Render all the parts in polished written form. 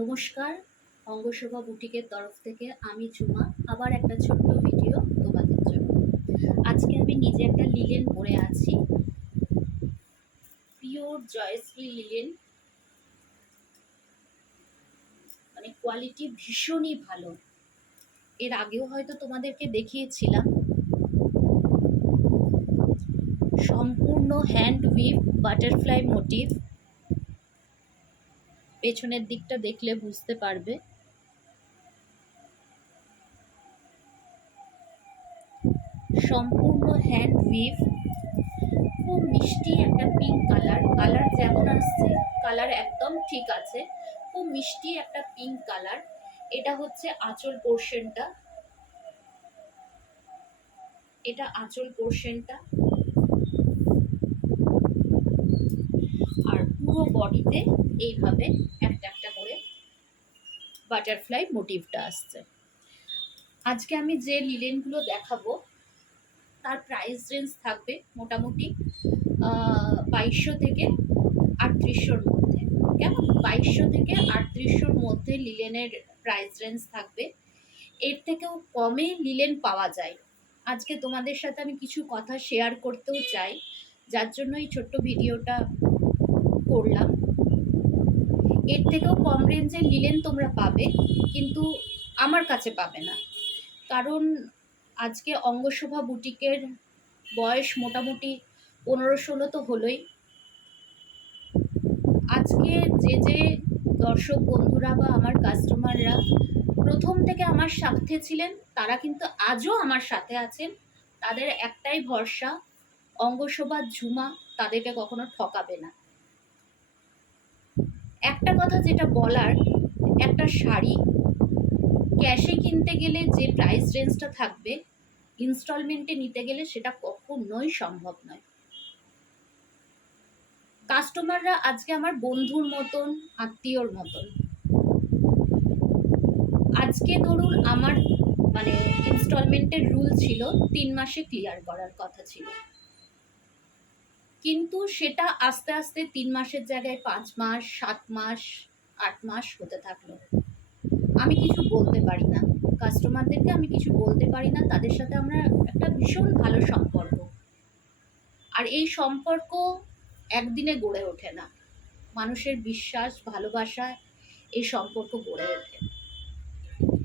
নমস্কার, অঙ্গশোভা বুটিকের তরফ থেকে আমি ঝুমা আবার একটা ছোট্ট ভিডিও তোমাদের জন্য। আজকে আমি নিজে একটা লিলেন পরে আছি, পিওর জয়শ্রী লিলেন। মানে কোয়ালিটি ভীষণই ভালো। এর আগেও হয়তো তোমাদেরকে দেখিয়েছিলাম। সম্পূর্ণ হ্যান্ড উইভ বাটারফ্লাই মোটিভ। পেছনের দিকটা দেখলে বুঝতে পারবে। সম্পূর্ণ হ্যান্ড উইভ, খুব মিষ্টি একটা পিঙ্ক কালার যেমন আসছে কালার একদম ঠিক আছে। খুব মিষ্টি একটা পিঙ্ক কালার। এটা হচ্ছে আঁচল পোর্শনটা, এটা আঁচল পোর্শনটা। আর পুরো বডিতে এইভাবে একটা একটা করে বাটারফ্লাই মোটিভটা আসছে। আজকে আমি যে লিলেনগুলো দেখাবো তার প্রাইস রেঞ্জ থাকবে মোটামুটি 2200 থেকে 3800-র মধ্যে। কেমন? 2200 থেকে 3800-র মধ্যে লিলেনের প্রাইস রেঞ্জ থাকবে। এর থেকেও কমে লিলেন পাওয়া যায়। আজকে তোমাদের সাথে আমি কিছু কথা শেয়ার করতেও চাই, যার জন্য এই ছোট্ট ভিডিওটা করলাম। এর থেকেও কম রেঞ্জের লিলেন তোমরা পাবে, কিন্তু আমার কাছে পাবে না। কারণ আজকে অঙ্গশোভা বুটিকের বয়স মোটামুটি 15-16 তো হলোই। আজকে যে দর্শক বন্ধুরা বা আমার কাস্টমাররা প্রথম থেকে আমার সাথে ছিলেন, তারা কিন্তু আজও আমার সাথে আছেন। তাদের একটাই ভরসা, অঙ্গশোভা ঝুমা তাদেরকে কখনো ঠকাবে না। একটা কথা যেটা বলার, একটা শাড়ি ক্যাশে কিনতে গেলে যে প্রাইস রেঞ্জটা থাকবে, ইনস্টলমেন্টে নিতে গেলে সেটা কখনোই সম্ভব নয়। কাস্টমাররা আজকে আমার বন্ধুর মতন, আত্মীয়র মতন। আজকে ধরুন আমার মানে ইনস্টলমেন্টের রুল ছিল 3 মাসে ক্লিয়ার করার কথা ছিল, কিন্তু সেটা আস্তে আস্তে 3 মাসের জায়গায় 5 মাস, 7 মাস, 8 মাস হতে থাকলো। আমি কিছু বলতে পারি না, কাস্টমারদেরকে আমি কিছু বলতে পারি না। তাদের সাথে আমরা একটা ভীষণ ভালো সম্পর্ক, আর এই সম্পর্ক একদিনে গড়ে ওঠে না। মানুষের বিশ্বাস, ভালোবাসায় এই সম্পর্ক গড়ে ওঠে।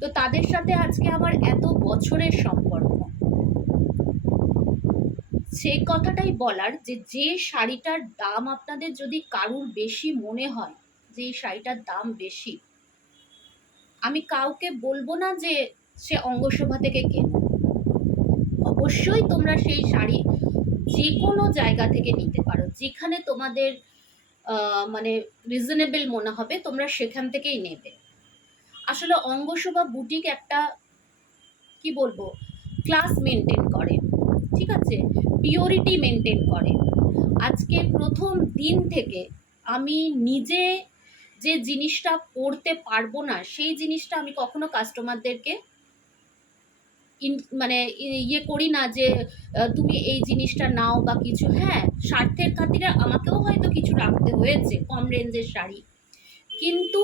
তো তাদের সাথে আজকে আমার এত বছরের সম্পর্ক। সেই কথাটাই বলার, যে শাড়িটার দাম আপনাদের যদি কারুর বেশি মনে হয়, যে এই শাড়িটার দাম বেশি, আমি কাউকে বলবো না যে সে অঙ্গশোভা থেকে কেনো। অবশ্যই তোমরা সেই শাড়ি যে কোনো জায়গা থেকে নিতে পারো, যেখানে তোমাদের মানে রিজনেবল মনে হবে তোমরা সেখান থেকেই নেবে। আসলে অঙ্গশোভা বুটিক একটা কি বলবো, ক্লাস মেনটেন করে, ঠিক আছে, পিওরিটি মেনটেন করে। আজকে প্রথম দিন থেকে আমি নিজে যে জিনিসটা পড়তে পারবো না, সেই জিনিসটা আমি কখনো কাস্টমারদেরকে মানে ইয়ে করি না যে তুমি এই জিনিসটা নাও বা কিছু। হ্যাঁ, স্বার্থের খাতিরে আমাকেও হয়তো কিছু রাখতে হয়েছে কম রেঞ্জের শাড়ি, কিন্তু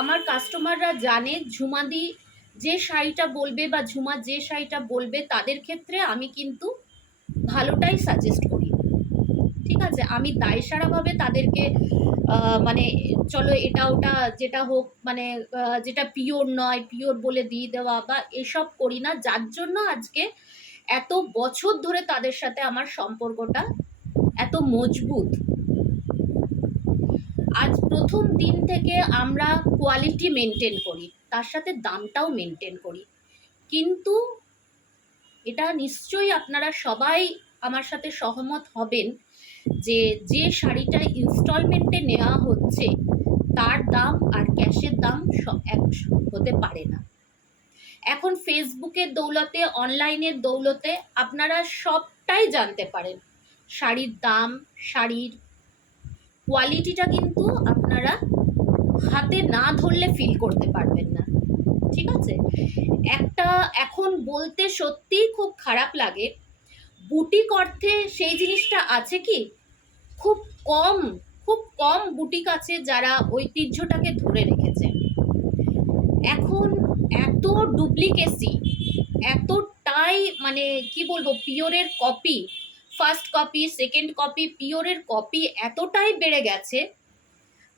আমার কাস্টমাররা জানে ঝুমাদি যে শাড়িটা বলবে বা ঝুমা যে শাড়িটা বলবে, তাদের ক্ষেত্রে আমি কিন্তু ভালোটাই সাজেস্ট করি। ঠিক আছে, আমি দায়সারাভাবে তাদেরকে মানে চলো এটা ওটা যেটা হোক, মানে যেটা পিওর নয় পিওর বলে দিয়ে দেওয়া বা এসব করি না। যার জন্য আজকে এত বছর ধরে তাদের সাথে আমার সম্পর্কটা এত মজবুত। আজ প্রথম দিন থেকে আমরা কোয়ালিটি মেনটেন করি, তার সাথে দামটাও মেনটেন করি। কিন্তু এটা নিশ্চয়ই আপনারা সবাই আমার সাথে সহমত হবেন যে যে শাড়িটা ইনস্টলমেন্টে নেওয়া হচ্ছে তার দাম আর ক্যাশের দাম এক হতে পারে না। এখন ফেসবুকের দৌলতে, অনলাইনের দৌলতে আপনারা সবটাই জানতে পারেন। শাড়ির দাম, শাড়ির কোয়ালিটিটা কিন্তু আপনারা হাতে না ধরলে ফিল করতে পারবেন না। ঠিক আছে, একটা এখন বলতে সত্যিই খুব খারাপ লাগে, বুটিক অর্থে সেই জিনিসটা আছে কি? খুব কম বুটিক আছে যারা ঐতিহ্যটাকে ধরে রেখেছে। এখন এত ডুপ্লিকেসি, এতটাই মানে কি বলবো, পিওরের copy, first copy, second copy, পিওরের কপি এতটাই বেড়ে গেছে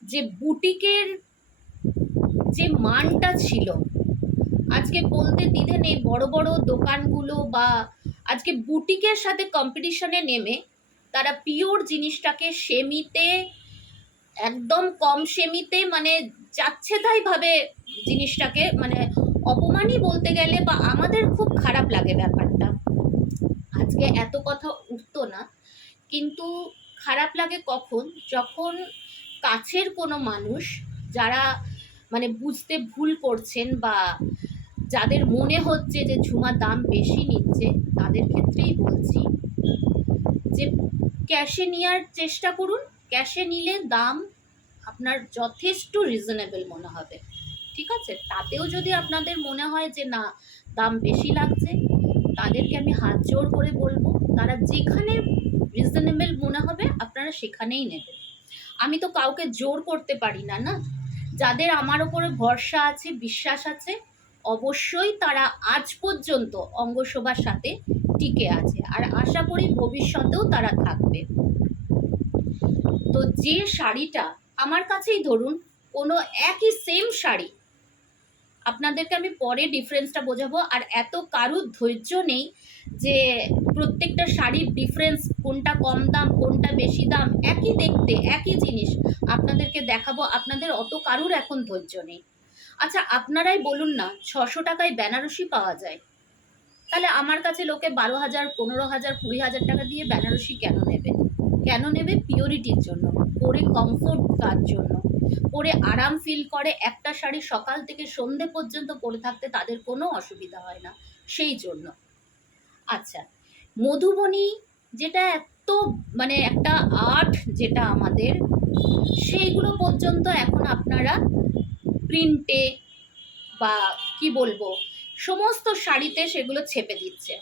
যে বুটিকের যে মানটা ছিল, আজকে বলতে দ্বিধে নেই, বড় বড় দোকানগুলো বা আজকে বুটিকের সাথে কম্পিটিশনে নেমে তারা পিওর জিনিসটাকে সেমিতে, একদম কম সেমিতে, মানে যাচ্ছে তাই ভাবে জিনিসটাকে, মানে অপমানই বলতে গেলে, বা আমাদের খুব খারাপ লাগে ব্যাপারটা। আজকে এত কথা উঠতো না, কিন্তু খারাপ লাগে কখন, যখন কাছের কোনো মানুষ যারা মানে বুঝতে ভুল করছেন বা যাদের মনে হচ্ছে যে ঝুমা দাম বেশি নিচ্ছে, তাদের ক্ষেত্রেই বলছি যে ক্যাশে নেওয়ার চেষ্টা করুন। ক্যাশে নিলে দাম আপনার যথেষ্ট রিজনেবল মনে হবে, ঠিক আছে? তাতেও যদি আপনাদের মনে হয় যে না দাম বেশি লাগছে, তাদেরকে আমি হাত জোড় করে বলবো তারা যেখানে রিজনেবল মনে হবে আপনারা সেখানেই নেবেন। আমি তো কাউকে জোর করতে পারি না, না? যাদের আমার ওপরে ভরসা আছে, বিশ্বাস আছে, অবশ্যই তারা আজ পর্যন্ত অঙ্গসভার সাথে টিকে আছে, আর আশা করি ভবিষ্যতেও তারা থাকবে। তো যে শাড়িটা আমার কাছেই ধরুন, কোনো একই সেম শাড়ি, আপনাদেরকে আমি পরে ডিফারেন্সটা বোঝাবো, আর এত কারুর ধৈর্য নেই যে প্রত্যেকটা শাড়ির ডিফারেন্স, কোনটা কম দাম কোনটা বেশি দাম, একই দেখতে একই জিনিস আপনাদেরকে দেখাবো, আপনাদের অত কারুর এখন ধৈর্য নেই। আচ্ছা আপনারাই বলুন না, 600 টাকায় বেনারসি পাওয়া যায়, তাহলে আমার কাছে লোকে 12,000, 15,000, 20,000 টাকা দিয়ে বেনারসি কেন নেবে? কেন নেবে? পিওরিটির জন্য, পরে কমফোর্ট তার জন্য, পরে আরাম ফিল করে, একটা শাড়ি সকাল থেকে সন্ধে পর্যন্ত পরে থাকতে তাদের কোনো অসুবিধা হয় না, সেই জন্য। আচ্ছা, মধুবনী যেটা এত মানে একটা আর্ট যেটা আমাদের, সেইগুলো পর্যন্ত এখন আপনারা প্রিন্টে বা কি বলবো সমস্ত শাড়িতে সেগুলো ছেপে দিচ্ছে।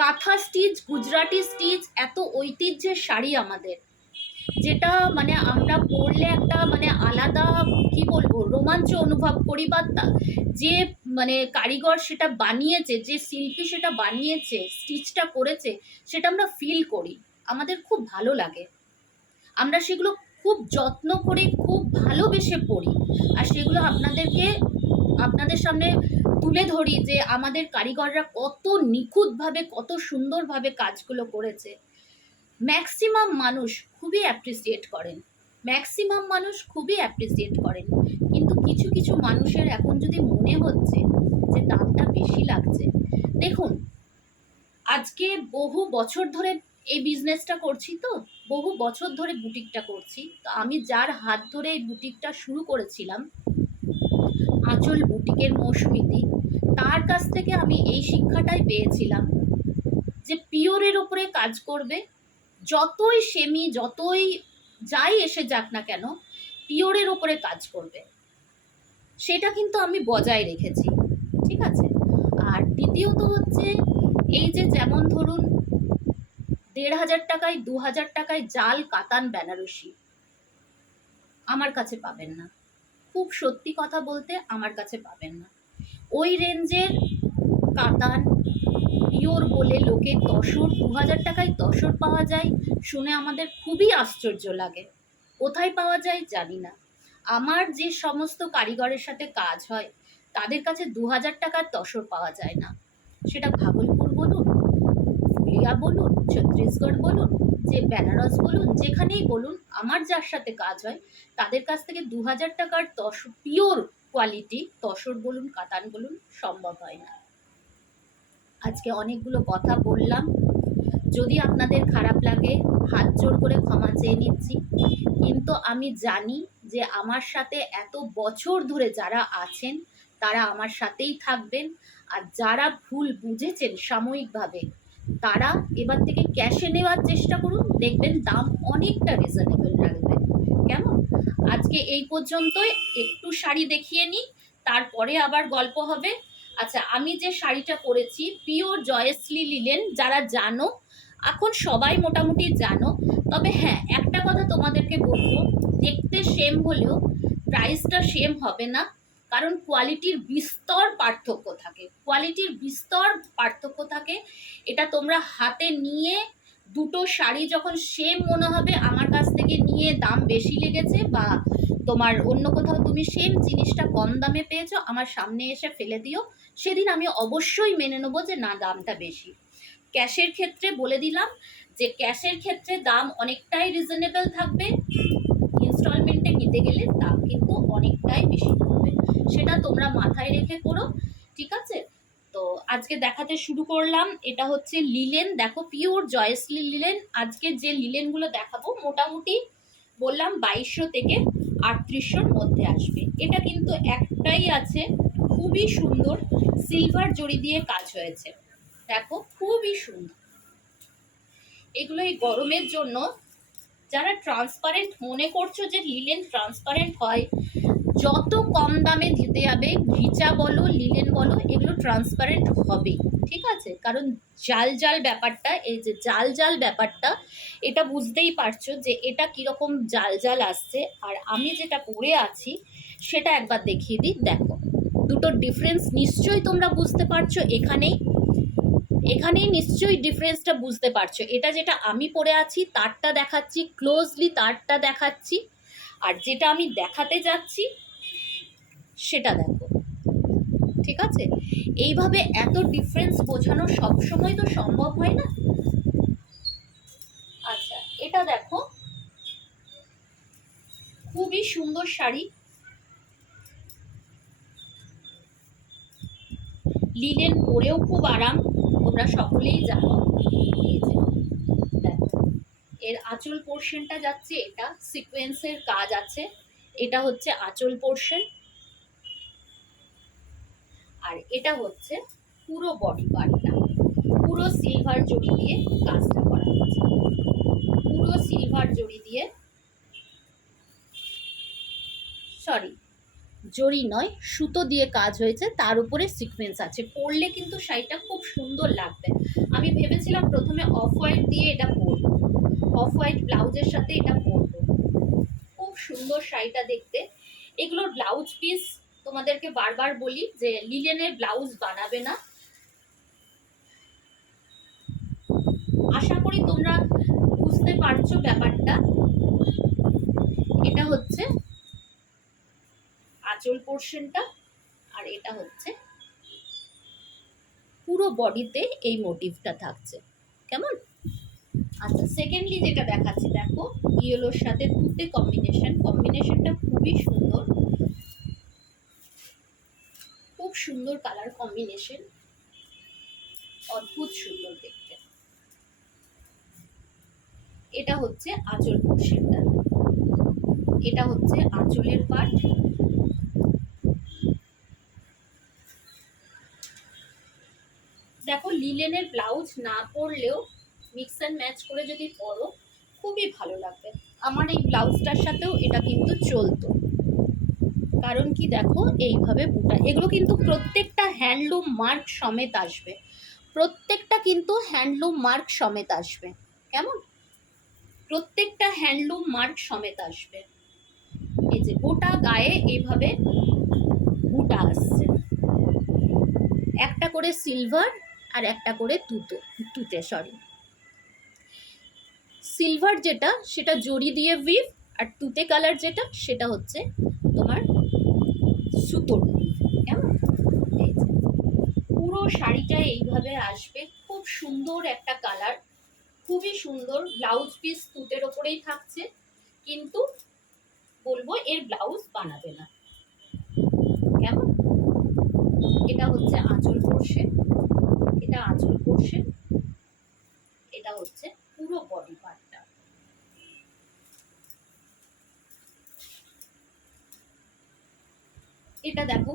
কাঁথা স্টিচ, গুজরাটি স্টিচ, এত ঐতিহ্যের শাড়ি আমাদের, যেটা মানে আমরা পরলে একটা মানে আলাদা কি বলবো রোমাঞ্চ অনুভব করি, বা যে মানে কারিগর সেটা বানিয়েছে, যে শিল্পী সেটা বানিয়েছে, স্টিচটা করেছে, সেটা আমরা ফিল করি, আমাদের খুব ভালো লাগে, আমরা সেগুলো খুব যত্ন করে খুব ভালোবেসে পড়ি, আর সেগুলো আপনাদের সামনে তুলে ধরি যে আমাদের কারিগররা কত নিখুঁতভাবে কত সুন্দরভাবে কাজগুলো করেছে। ম্যাক্সিমাম মানুষ খুবই অ্যাপ্রিসিয়েট করেন, ম্যাক্সিমাম মানুষ খুবই অ্যাপ্রিসিয়েট করেন, কিন্তু কিছু কিছু মানুষের এখন যদি মনে হচ্ছে যে দামটা বেশি লাগছে, দেখুন আজকে বহু বছর ধরে এই বিজনেসটা করছি, তো বহু বছর ধরে বুটিকটা করছি, তো আমি যার হাত ধরে এই বুটিকটা শুরু করেছিলাম, আঁচল বুটিকের মৌসুমীদি, তার কাছ থেকে আমি এই শিক্ষাটাই পেয়েছিলাম যে পিওরের ওপরে কাজ করবে, যতই সেমি যতই যাই এসে যাক না কেন, পিওরের ওপরে কাজ করবে, সেটা কিন্তু আমি বজায় রেখেছি, ঠিক আছে? আর দ্বিতীয়ত হচ্ছে এই যে যেমন ধরুন 1,500 টাকায় 2,000 টাকায় জাল কাতান বেনারসি আমার কাছে পাবেন না, খুব সত্যি কথা বলতে আমার কাছে পাবেন না। ওই রেঞ্জের কাতান পিওর বলে লোকে তসর 2,000 টাকায় তসর পাওয়া যায়, শুনে আমাদের খুবই আশ্চর্য লাগে, কোথায় পাওয়া যায় জানি না। আমার যে সমস্ত কারিগরের সাথে কাজ হয় তাদের কাছে 2,000 টাকার তসর পাওয়া যায় না, সেটা ভাগলপুর বলুন, ফুলিয়া বলুন, ছত্তিশগড় বলুন, যে বেনারস বলুন, যেখানেই বলুন, আমার যার সাথে কাজ হয় তাদের কাছ থেকে 2,000 টাকার তসর পিওর কোয়ালিটি তসর বলুন কাতান বলুন সম্ভব হয় না। আজকে অনেকগুলো কথা বললাম, যদি আপনাদের খারাপ লাগে হাত জোড় করে ক্ষমা চেয়ে নিচ্ছি, কিন্তু আমি জানি যে আমার সাথে এত বছর ধরে যারা আছেন তারা আমার সাথেই থাকবেন, আর যারা ভুল বুঝেছেন সাময়িকভাবে তারা এবার থেকে ক্যাশে নেওয়ার চেষ্টা করুন, দেখবেন দাম অনেকটা রিজনেবল রাখবে। কেমন? আজকে এই পর্যন্তই, একটু শাড়ি দেখিয়ে নিই, তারপরে আবার গল্প হবে। আচ্ছা, আমি যে শাড়িটা পরেছি পিওর জয়শ্রী লিলেন, যারা জানো এখন সবাই মোটামুটি জানো, তবে হ্যাঁ একটা কথা তোমাদেরকে বলবো, দেখতে সেম হলেও প্রাইসটা সেম হবে না, কারণ কোয়ালিটির বিস্তর পার্থক্য থাকে, কোয়ালিটির বিস্তর পার্থক্য থাকে। এটা তোমরা হাতে নিয়ে দুটো শাড়ি যখন সেম মনে হবে, আমার কাছ থেকে নিয়ে দাম বেশি লেগেছে, বা তোমার অন্য কোথাও তুমি সেম জিনিসটা কম দামে পেয়েছো, আমার সামনে এসে ফেলে দিও, সেদিন আমি অবশ্যই মেনে নেবো যে না, দামটা বেশি। ক্যাশের ক্ষেত্রে বলে দিলাম যে ক্যাশের ক্ষেত্রে দাম অনেকটাই রিজনেবল থাকবে, ইনস্টলমেন্টে নিতে গেলে দাম কিন্তু অনেকটাই বেশি পড়বে, সেটা তোমরা মাথায় রেখে করো, ঠিক আছে? তো আজকে দেখাতে শুরু করলাম। এটা হচ্ছে লিলেন, দেখো পিওর জয়শ্রী লিলেন। আজকে যে লিলেনগুলো দেখাবো মোটামুটি বললাম 2200 থেকে 3800-র মধ্যে আসবে। এটা কিন্তু একটাই আছে, খুবই সুন্দর সিলভার জড়ি দিয়ে কাজ হয়েছে, দেখো খুবই সুন্দর। এগুলো এই গরমের জন্য যারা ট্রান্সপারেন্ট মনে করছো যে লিলেন ট্রান্সপারেন্ট হয়, যত কম দামে দিতে যাবে, ঘিচা বলো লিলেন বলো, এগুলো ট্রান্সপারেন্ট হবে, ঠিক আছে? কারণ জাল জাল ব্যাপারটা, এই যে জাল জাল ব্যাপারটা, এটা বুঝতেই পারছো যে এটা কিরকম জাল জাল আসছে। আর আমি যেটা পরে আছি সেটা একবার দেখিয়ে দিই, দেখো দুটোর ডিফারেন্স নিশ্চয়ই তোমরা বুঝতে পারছো, এখানেই নিশ্চয়ই ডিফারেন্সটা বুঝতে পারছো। এটা যেটা আমি পরে আছি তারটা দেখাচ্ছি ক্লোজলি, তারটা দেখাচ্ছি, আর যেটা আমি দেখাতে যাচ্ছি সেটা দেখো, ঠিক আছে? এইভাবে এত ডিফারেন্স বোঝানো সবসময় তো সম্ভব হয় না। আচ্ছা, এটা দেখো খুবই সুন্দর শাড়ি, লিলেন পরেও খুব আরাম, তোমরা সকলেই জানো। দেখো এর আঁচল পোর্শনটা যাচ্ছে, এটা সিকোয়েন্সের কাজ আছে, এটা হচ্ছে আঁচল পোর্শন, আর এটা হচ্ছে পুরো বডি পার্টটা, পুরো সিলভার জড়ি দিয়ে কাজটা করা হয়েছে, পুরো সিলভার জড়ি দিয়ে, সরি জড়ি নয় সুতো দিয়ে কাজ হয়েছে, তার উপরে সিকোয়েন্স আছে। পরলে কিন্তু শাড়িটা খুব সুন্দর লাগবে। আমি ভেবেছিলাম প্রথমে অফ হোয়াইট দিয়ে এটা পরবো, অফ হোয়াইট ব্লাউজের সাথে এটা পরবো, খুব সুন্দর শাড়িটা দেখতে। এগুলোর ব্লাউজ পিস তোমাদেরকে বারবার বলি যে লিলেনের ব্লাউজ বানাবে না, আশা করি তোমরা বুঝতে পারছো ব্যাপারটা। এটা হচ্ছে আঁচল পোর্শনটা, আর এটা হচ্ছে পুরো বডিতে এই মোটিভটা থাকছে, কেমন? আচ্ছা, সেকেন্ডলি যেটা দেখাচ্ছি, দেখো ইয়েলোর সাথে তুতে কম্বিনেশনটা খুবই সুন্দর, খুব সুন্দর কালার কম্বিনেশন, অদ্ভুত সুন্দর দেখতে। এটা হচ্ছে আঁচল পোর্শনটা, এটা হচ্ছে আঁচলের পার্ট। দেখো লিলেনের ব্লাউজ না পরলেও মিক্স অ্যান্ড ম্যাচ করে যদি পরো খুবই ভালো লাগবে। আমার এই ব্লাউজটার সাথেও এটা কিন্তু চলতো, কারণ কি দেখো এইভাবে বুটা, এগুলো কিন্তু প্রত্যেকটা হ্যান্ডলুম মার্ক সমেত আসবে, প্রত্যেকটা কিন্তু হ্যান্ডলুম মার্ক সমেত আসবে, কেমন? প্রত্যেকটা হ্যান্ডলুম মার্ক সমেত আসবে। এই যে গোটা গায়ে এইভাবে বুটা আসছে, একটা করে সিলভার আর একটা করে তুতে সিলভার যেটা সেটা জড়ি দিয়ে উইভ, আর তুতে কালার যেটা সেটা হচ্ছে তোমার সুতোর উইভ, কেমন? এই যে পুরো শাড়িটা এইভাবে আসবে, খুব সুন্দর একটা কালার, খুবই সুন্দর। ব্লাউজ পিস তুতের ওপরেই থাকছে, কিন্তু বলবো এর ব্লাউজ বানাবে না, কেমন? এটা হচ্ছে আঁচল পোর্শন, এটা আঁচল পোর্শন, এটা হচ্ছে পুরো বডি পার্টটা। এটা দেখো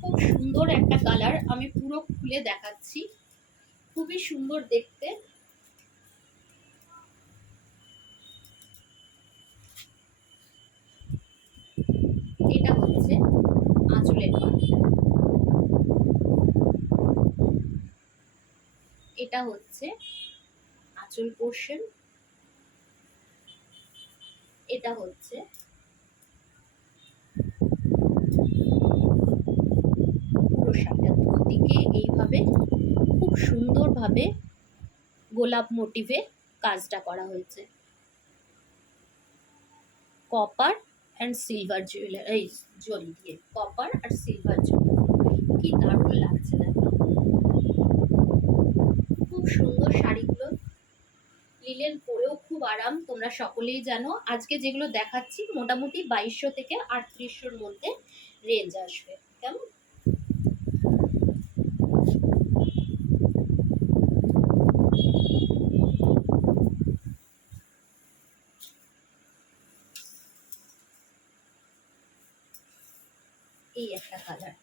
খুব সুন্দর একটা কালার, আমি পুরো খুলে দেখাচ্ছি, খুবই সুন্দর দেখতে। এটা হচ্ছে আঁচলের পার্টটা, এটা হচ্ছে আঁচল পোর্শন, এটা হচ্ছে পুরো শাড়িটা দুদিকে এইভাবে খুব সুন্দরভাবে গোলাপ মোটিভে কাজটা করা হয়েছে। কপার অ্যান্ড সিলভার জুয়েলারি, জরি দিয়ে, কপার আর সিলভার জরি, কি দারুণ লাগছে দেখো, খুব সুন্দর শাড়িগুলো। লিলেন পরেও খুব আরাম, তোমরা সকলেই জানো। আজকে যেগুলো দেখাচ্ছি মোটামুটি 2200 থেকে 3800-র মধ্যে রেঞ্জ আসবে। কেমন? এই একটা কালার,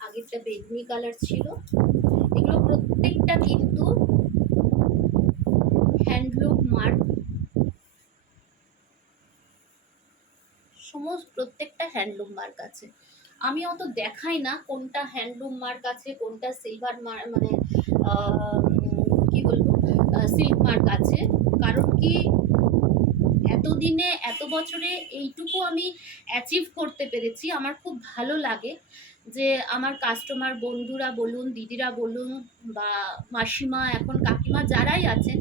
আগেরটা বেগুনি কালার ছিল। এগুলো প্রত্যেকটা কিন্তু হ্যান্ডলুম মার্ক, সমস্ত প্রত্যেকটা হ্যান্ডলুম মার্ক আছে। আমি অত দেখাই না কোনটা হ্যান্ডলুম মার্ক আছে, কোনটা সিলভার মার্ক, মানে কি বলবো, সিল্ক মার্ক আছে। কারণ কি, এতদিনে এত বছরে এইটুকু আমি অ্যাচিভ করতে পেরেছি, আমার খুব ভালো লাগে যে আমার কাস্টমার বন্ধুরা বলুন, দিদিরা বলুন, বা মাসিমা, এখন কাকিমা যারাই আছেন,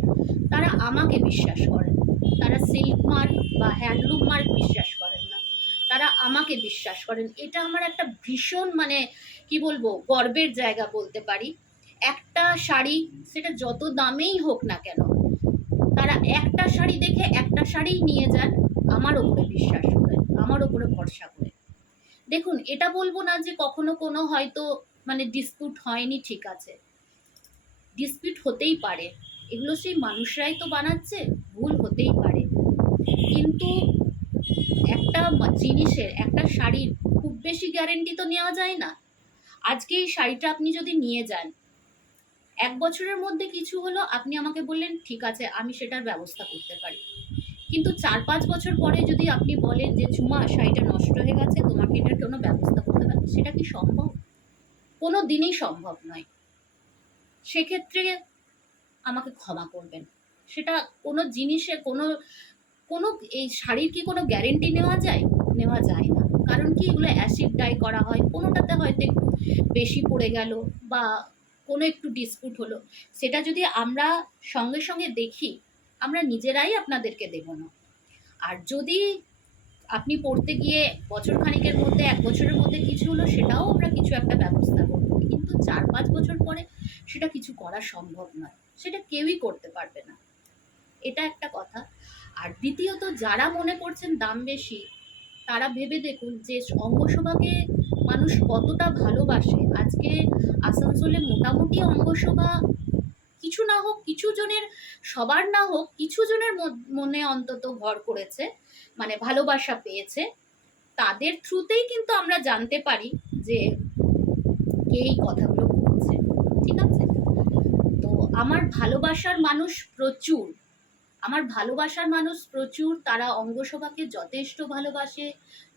তারা আমাকে বিশ্বাস করেন। তারা সিল্ক মার্ক বা হ্যান্ডলুম মার্ক বিশ্বাস করেন না, তারা আমাকে বিশ্বাস করেন। এটা আমার একটা ভীষণ, মানে কি বলবো, গর্বের জায়গা বলতে পারি। একটা শাড়ি, সেটা যত দামেই হোক না কেন, তারা একটা শাড়ি দেখে একটা শাড়িই নিয়ে যান, আমার ওপরে বিশ্বাস করে, আমার ওপরে ভরসা করে। দেখুন, এটা বলবো না যে কখনো কোনো হয়তো মানে ডিসপিউট হয়নি, ঠিক আছে, ডিসপিউট হতেই পারে, এগুলো সেই মানুষরাই তো বানাচ্ছে, ভুল হতেই পারে। কিন্তু একটা জিনিসের, একটা শাড়ির খুব বেশি গ্যারেন্টি তো নেওয়া যায় না। আজকে এই শাড়িটা আপনি যদি নিয়ে যান, 1 বছরের মধ্যে কিছু হলো, আপনি আমাকে বললেন ঠিক আছে, আমি সেটার ব্যবস্থা করতে পারি। কিন্তু 4-5 বছর পরে যদি আপনি বলেন যে ঝুমা, শাড়িটা নষ্ট হয়ে গেছে, তোমাকে এটার কোনো ব্যবস্থা করতে পারি, সেটা কি সম্ভব? কোনো দিনই সম্ভব নয়। সেক্ষেত্রে আমাকে ক্ষমা করবেন। সেটা কোনো জিনিসে কোনো কোনো এই শাড়ির কি কোনো গ্যারেন্টি নেওয়া যায়? নেওয়া যায় না। কারণ কি, এগুলো অ্যাসিড ডাই করা হয়, কোনোটাতে হয়তো একটু বেশি পড়ে গেল, বা কোনো একটু ডিসপুট হলো, সেটা যদি আমরা সঙ্গে সঙ্গে দেখি, আমরা নিজেরাই আপনাদেরকে দেব না। আর যদি আপনি পড়তে গিয়ে বছর খানিকের মধ্যে, 1 বছরের মধ্যে কিছু হলো, সেটাও আমরা কিছু একটা ব্যবস্থা করব। কিন্তু 4-5 বছর পরে সেটা কিছু করা সম্ভব নয়, সেটা কেউই করতে পারবে না। এটা একটা কথা। আর দ্বিতীয়ত, যারা মনে করছেন দাম বেশি, তারা ভেবে দেখুন যে অঙ্গসভাকে মানুষ কতটা ভালোবাসে। আজকে আসানসোলে মোটামুটি অঙ্গসভা, কিছু না হোক কিছু জনের, সবার না হোক কিছু জনের মনে অন্তত ঘর করেছে, মানে ভালোবাসা পেয়েছে। তাদের থ্রুতেই কিন্তু আমরা জানতে পারি যে কে এই কথাগুলো বলছে, ঠিক আছে? তো আমার ভালোবাসার মানুষ প্রচুর, আমার ভালোবাসার মানুষ প্রচুর, তারা অঙ্গসভাকে যথেষ্ট ভালোবাসে,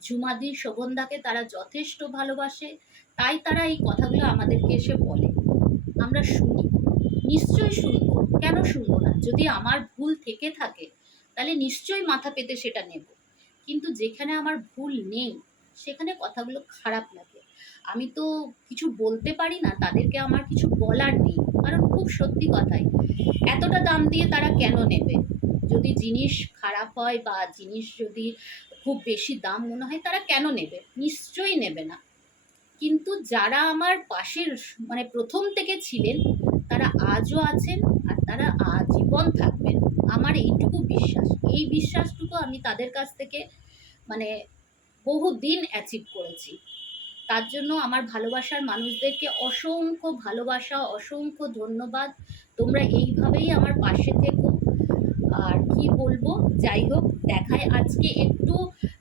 ঝুমাদি, শোভনদাকে তারা যথেষ্ট ভালোবাসে, তাই তারা এই কথাগুলো আমাদেরকে এসে বলে, আমরা শুনি, নিশ্চয়ই শুনবো, কেন শুনবো না? যদি আমার ভুল থেকে থাকে তাহলে নিশ্চয়ই মাথা পেতে সেটা নেব। কিন্তু যেখানে আমার ভুল নেই, সেখানে কথাগুলো খারাপ লাগে। আমি তো কিছু বলতে পারি না, তাদেরকে আমার কিছু বলার নেই, কারণ খুব সত্যি কথাই, এতটা দাম দিয়ে তারা কেন নেবে? যদি জিনিস খারাপ হয় বা জিনিস যদি খুব বেশি দাম মনে হয়, তারা কেন নেবে? নিশ্চয়ই নেবে না। কিন্তু যারা আমার পাশের, মানে প্রথম থেকে ছিলেন, তারা আজও আছেন, আর তারা আজীবন থাকবেন, আমার এইটুকু বিশ্বাস। এই বিশ্বাসটুকু আমি তাদের কাছ থেকে মানে বহু দিন অ্যাচিভ করেছি। তার জন্য আমার ভালোবাসার মানুষদেরকে অসংখ্য ভালোবাসা, অসংখ্য ধন্যবাদ। তোমরা এইভাবেই আমার পাশে থেকো। আর কি বলবো, যাই হোক, দেখায় আজকে একটু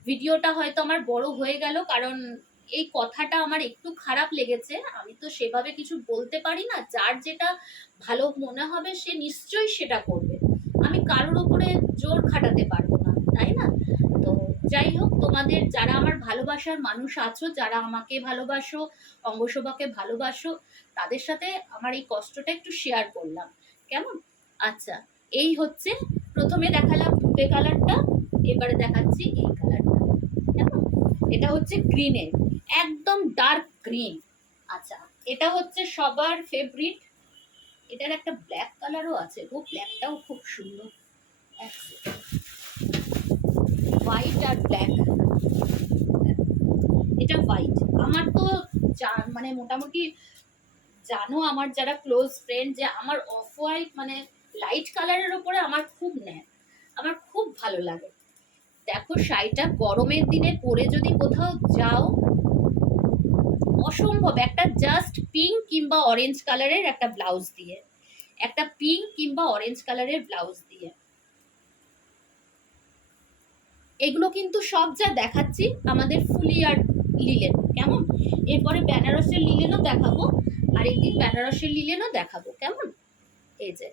ভিডিওটা হয়তো আমার বড় হয়ে গেল, কারণ এই কথাটা আমার একটু খারাপ লেগেছে। আমি তো সেভাবে কিছু বলতে পারি না, যার যেটা ভালো মনে হবে সে নিশ্চয়ই সেটা করবে, আমি কারোর উপরে জোর খাটাতে পারবো না, তাই না? তো যাই হোক, তোমাদের যারা আমার ভালোবাসার মানুষ আছো, যারা আমাকে ভালোবাসো, অঙ্গসভাকে ভালোবাসো, তাদের সাথে আমার এই কষ্টটা একটু শেয়ার করলাম। কেমন? আচ্ছা, এই হচ্ছে, প্রথমে দেখালাম তুতে কালারটা, এবারে দেখাচ্ছি এই কালারটা, কেমন? এটা হচ্ছে গ্রিনের, একদম ডার্ক গ্রিন। আচ্ছা, এটা হচ্ছে সবার ফেভারিট। এটার একটা ব্ল্যাক কালারও আছে, ও ব্ল্যাকটাও খুব সুন্দর। হোয়াইট আর ব্ল্যাক, এটা হোয়াইট। আমার তো মানে মোটামুটি জানো আমার যারা ক্লোজ ফ্রেন্ড, যে আমার অফ হোয়াইট মানে লাইট কালারের ওপরে আমার খুব নেয়, আমার খুব ভালো লাগে। দেখো শাড়িটা গরমের দিনে পরে যদি কোথাও যাও, অসম্ভব। একটা জাস্ট পিঙ্ক কিংবা অরেঞ্জ কালারের একটা ব্লাউজ দিয়ে, একটা পিঙ্ক কিংবা অরেঞ্জ কালারের ব্লাউজ দিয়ে, এগুলো কিন্তু সব যা দেখাচ্ছি আমাদের ফুলিয়ার লিলেন, কেমন? এরপরে বেনারসের লিলেনও দেখাবো, আরেকদিন বেনারসের লিলেনও দেখাবো, কেমন? এই যে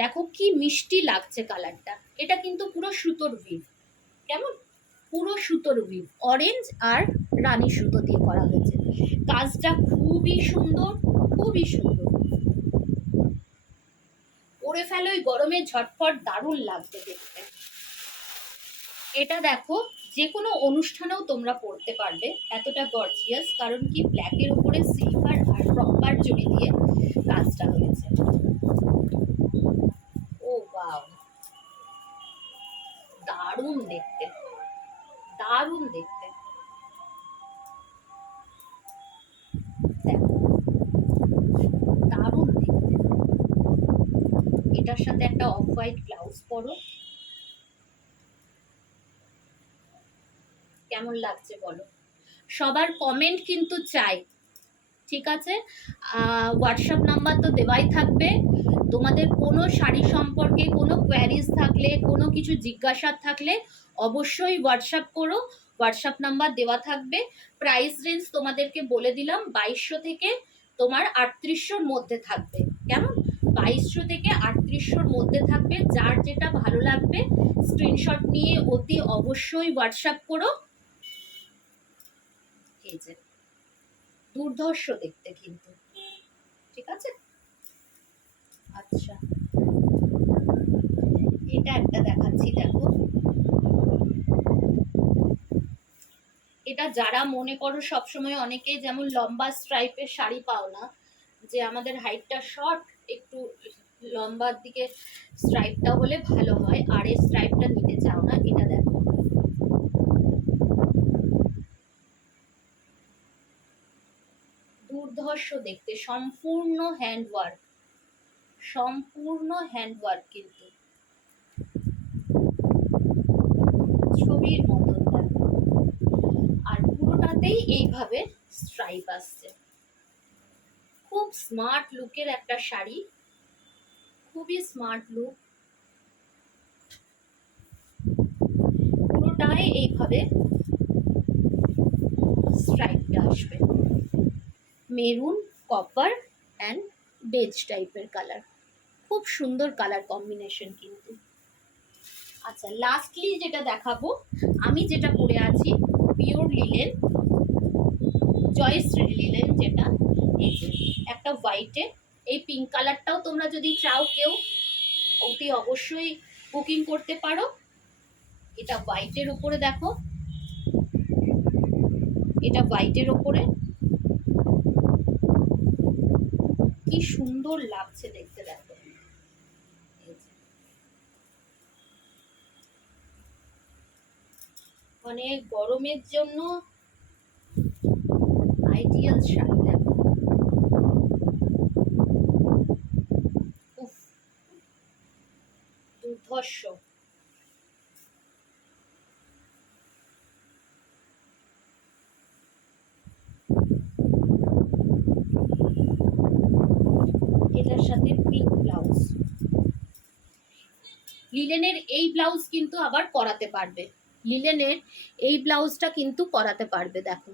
দেখো কি মিষ্টি লাগছে কালারটা। এটা কিন্তু পুরো সুতোর উইভ, কেমন? পুরো সুতোর উইভ, অরেঞ্জ আর রানী সুতো দিয়ে করা হয়েছে। কাজটা খুবই সুন্দর, খুবই সুন্দর। পরে ফেলো ওই গরমে ঝটফট, দারুণ লাগবে দেখতে। এটা দেখো যে কোনো অনুষ্ঠানেও তোমরা পরতে পারবে, এতটা গর্জিয়াস। কারণ কি, ব্ল্যাকের উপরে সিলভার আর প্রপার জড়ি দিয়ে কাজটা হয়েছে। ও ওয়াও, দারুণ দেখতে, দারুণ দেখতে। দেখো দারুণ দেখতে। এটার সাথে একটা অফ হোয়াইট ব্লাউজ পরো, কেমন লাগছে বলো? সবার কমেন্ট কিন্তু চাই, ঠিক আছে? হোয়াটসঅ্যাপ নাম্বার তো দেওয়াই থাকবে। তোমাদের কোনো শাড়ি সম্পর্কে কোনো কোয়ারিজ থাকলে, কোনো কিছু জিজ্ঞাসা থাকলে অবশ্যই হোয়াটসঅ্যাপ করো, হোয়াটসঅ্যাপ নাম্বার দেওয়া থাকবে। প্রাইস রেঞ্জ তোমাদেরকে বলে দিলাম, 2200 থেকে তোমার 3800-র মধ্যে থাকবে, কেমন? 2200 থেকে 3800-র মধ্যে থাকবে। যার যেটা ভালো লাগবে স্ক্রিনশট নিয়ে অতি অবশ্যই হোয়াটসঅ্যাপ করো। এই যে দুর্ধর্ষ দেখতে কিন্তু, ঠিক আছে? আচ্ছা, এটা একটা দেখাচ্ছি, দেখো। এটা যারা মনে করো সবসময়, অনেকেই যেমন লম্বা স্ট্রাইপের শাড়ি পাও না, যে আমাদের হাইটটা শর্ট, একটু লম্বার দিকে স্ট্রাইপটা হলে ভালো হয়, আর এই স্ট্রাইপটা নিতে চাও না, এটা দেখো। দুর্ধর্ষ দেখতে, সম্পূর্ণ হ্যান্ডওয়ার্ক, সম্পূর্ণ হ্যান্ডওয়ার্ক কিন্তু, ছবির মতন দেখো। আর পুরোটাতেই এইভাবে স্ট্রাইপ আসছে। খুব স্মার্ট লুকের একটা শাড়ি, খুবই স্মার্ট লুক। পুরোটাই এইভাবে স্ট্রাইপটা আসবে, মেরুন, কপার অ্যান্ড বেজ টাইপের কালার। খুব সুন্দর কালার কম্বিনেশন কিন্তু। আচ্ছা, লাস্টলি যেটা দেখাবো, আমি যেটা পরে আছি পিওর লিলেন, জয়শ্রী লিলেন, যেটা এই যে একটা হোয়াইটে, এই পিঙ্ক কালারটাও তোমরা যদি চাও কেউ, অতি অবশ্যই বুকিং করতে পারো। এটা হোয়াইটের উপরে দেখো, এটা হোয়াইটের ওপরে কি সুন্দর লাগছে দেখতে, দেখো। মানে গরমের জন্য আইডিয়াল শাড়ি, দেখো। উফ, দুর্ধর্ষ। এটার সাথে পিঙ্ক ব্লাউজ। লিলেনের এই ব্লাউজ কিন্তু আবার করাতে পারবে, লিলেনের এই ব্লাউজটা কিন্তু করাতে পারবে। দেখো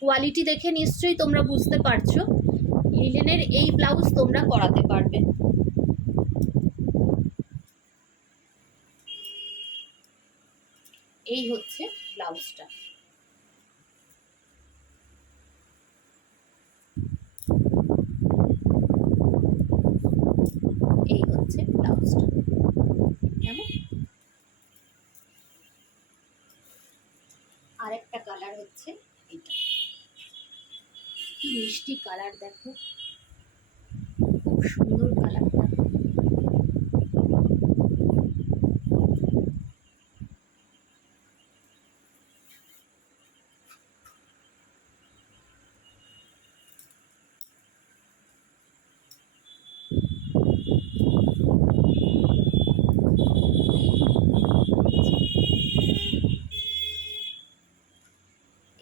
কোয়ালিটি দেখে নিশ্চয়ই তোমরা বুঝতে পারছো, লিলেনের এই ব্লাউজ তোমরা করাতে পারবে। এই হচ্ছে ব্লাউজটা, এই হচ্ছে ব্লাউজটা, কেমন? হচ্ছে এটা। কি মিষ্টি কালার দেখো, খুব সুন্দর কালারটা।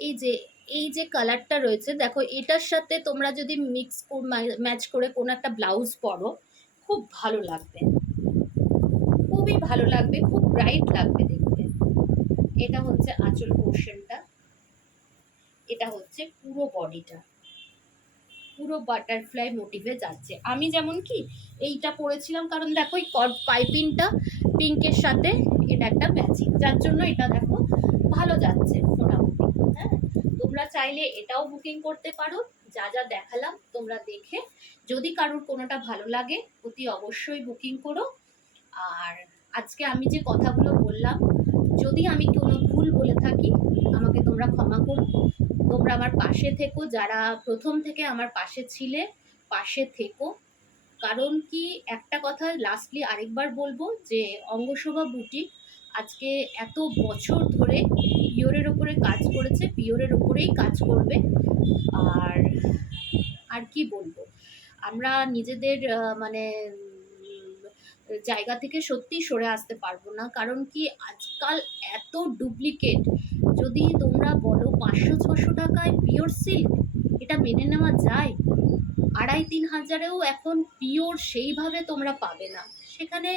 এই যে এই যে কালারটা রয়েছে দেখো, এটার সাথে তোমরা যদি ম্যাচ করে কোনো একটা ব্লাউজ পরো, খুব ভালো লাগবে, খুবই ভালো লাগবে, খুব ব্রাইট লাগবে দেখতে। এটা হচ্ছে আঁচল পোর্শনটা, এটা হচ্ছে পুরো বডিটা, পুরো বাটারফ্লাই মোটিভে যাচ্ছে। আমি যেমন কি এইটা পরেছিলাম, কারণ দেখো এই পাইপিংটা পিঙ্কের সাথে এটা একটা ম্যাচিং, যার জন্য এটা দেখো ভালো যাচ্ছে মোটামুটি। হ্যাঁ, তোমরা চাইলে এটাও বুকিং করতে পারো। যা যা দেখালাম তোমরা দেখে যদি কারোর কোনোটা ভালো লাগে অতি অবশ্যই বুকিং করো। আর আজকে আমি যে কথাগুলো বললাম, যদি আমি কোনো ভুল বলে থাকি আমাকে তোমরা ক্ষমা করো। তোমরা আমার পাশে থেকো, যারা প্রথম থেকে আমার পাশে ছিলে পাশে থেকো। কারণ কি, একটা কথা লাস্টলি আরেকবার বলবো যে অঙ্গশোভা বুটিক আজকে এত বছর ধরে পিওরের ওপরে কাজ করেছে, পিওরের ওপরেই কাজ করবে। আর আর কি বলবো, আমরা নিজেদের মানে জায়গা থেকে সত্যি সরে আসতে পারবো না। কারণ কি, আজকাল এত ডুপ্লিকেট, যদি তোমরা বলো 500-600 টাকায় পিওর সিল্ক, এটা মেনে নেওয়া যায়? 2,500-3,000-এও এখন পিওর সেইভাবে তোমরা পাবে না সেখানে।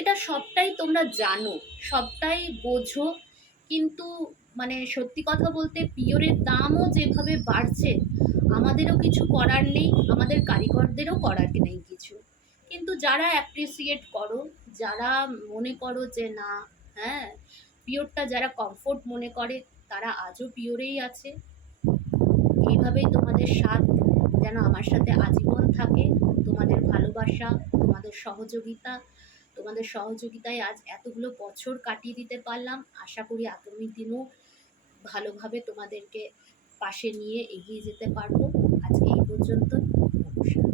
এটা সবটাই তোমরা জানো, সবটাই বোঝো, কিন্তু মানে সত্যি কথা বলতে পিওরের দামও যেভাবে বাড়ছে, আমাদেরও কিছু করার নেই, আমাদের কারিগরদেরও করার নেই কিছু। কিন্তু যারা অ্যাপ্রিসিয়েট করো, যারা মনে করো যে না, হ্যাঁ, পিওরটা যারা কমফোর্ট মনে করে, তারা আজও পিওরেই আছে। এইভাবেই তোমাদের সাথ যেন আমার সাথে আজীবন থাকে, তোমাদের ভালোবাসা, তোমাদের সহযোগিতা, তোমাদের সহযোগিতায় আজ এতগুলো বছর কাটিয়ে দিতে পারলাম। আশা করি আগামী দিনও ভালোভাবে তোমাদেরকে পাশে নিয়ে এগিয়ে যেতে পারবো। আজকে এই পর্যন্ত, নমস্কার।